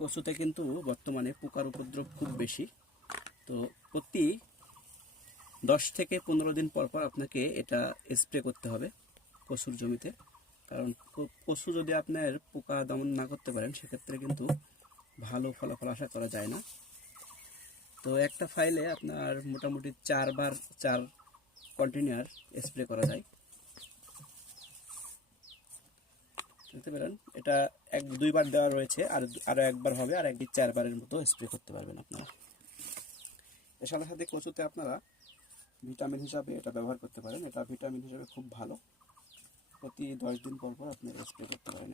কচুতে কিন্তু বর্তমানে পোকার উপদ্রব খুব বেশি। তো প্রতি 10 থেকে 15 দিন পর পর আপনাকে এটা স্প্রে করতে হবে কচুর জমিতে। কারণ কচু যদি আপনার পোকা দমন না করতে পারেন সেক্ষেত্রে কিন্তু ভালো ফলাফল আশা করা যায় না। তো একটা ফাইলে আপনার মোটামুটি 4 কন্টিনিউয়ার স্প্রে করা যায়। বুঝতে পারেন, এটা 1-2 বার দেওয়া রয়েছে, আরও একবার হবে, আর 4 বারের মতো স্প্রে করতে পারবেন আপনারা। এর সাথে সাথে কচুতে আপনারা ভিটামিন হিসাবে এটা ব্যবহার করতে পারেন। এটা ভিটামিন হিসাবে খুব ভালো। প্রতি 10 দিন পর পর আপনি স্প্রে করতে পারেন।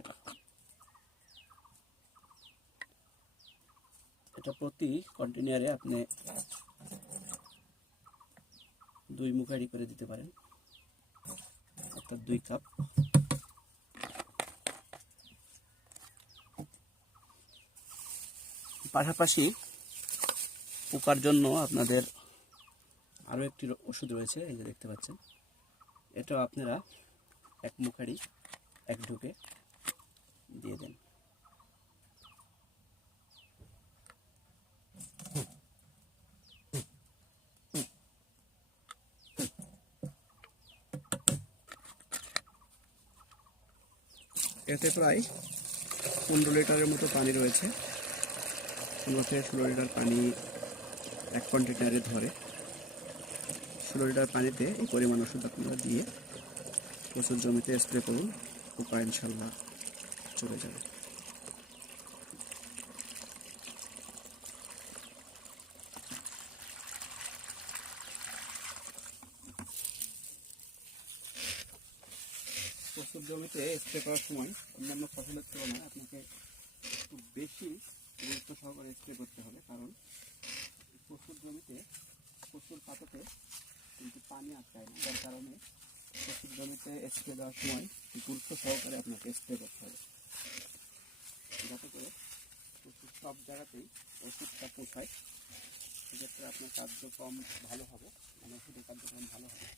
এটা প্রতি কন্টেনারে আপনি 2 মুখারি করে দিতে পারেন, অর্থাৎ 2 কাপ। পাশাপাশি পোকার জন্য আপনাদের আরও একটি ওষুধ রয়েছে, এই যে দেখতে পাচ্ছেন। এটাও আপনারা 1 মুখারি 1 ঢোকে দিয়ে দেন। এতে প্রায় 15 লিটারের মতো পানি রয়েছে। 15 থেকে 16 লিটার পানি 1 কন্টেনারে ধরে। 16 লিটার পানিতে এই পরিমাণ ওষুধ আপনারা দিয়ে কচুর জমিতে স্প্রে করুন, পোকা ইনশাল্লাহ চলে যাবে। কচুর জমিতে স্প্রে করার সময় অন্যান্য ফসলের তুলনায় আপনাকে একটু বেশি গুরুত্ব সহকারে স্প্রে করতে হবে। কারণ কচুর জমিতে কচুর পাতাতে কিন্তু পানি আটকায় না, যার কারণে কচুর জমিতে স্প্রে দেওয়ার সময় গুরুত্ব সহকারে আপনাকে স্প্রে করতে হবে, যাতে করে কচুর সব জায়গাতেই ওষুধটা পৌঁছায়। সেক্ষেত্রে আপনার কার্যক্রম ভালো হবে, মানে ওষুধের কার্যক্রম ভালো হবে।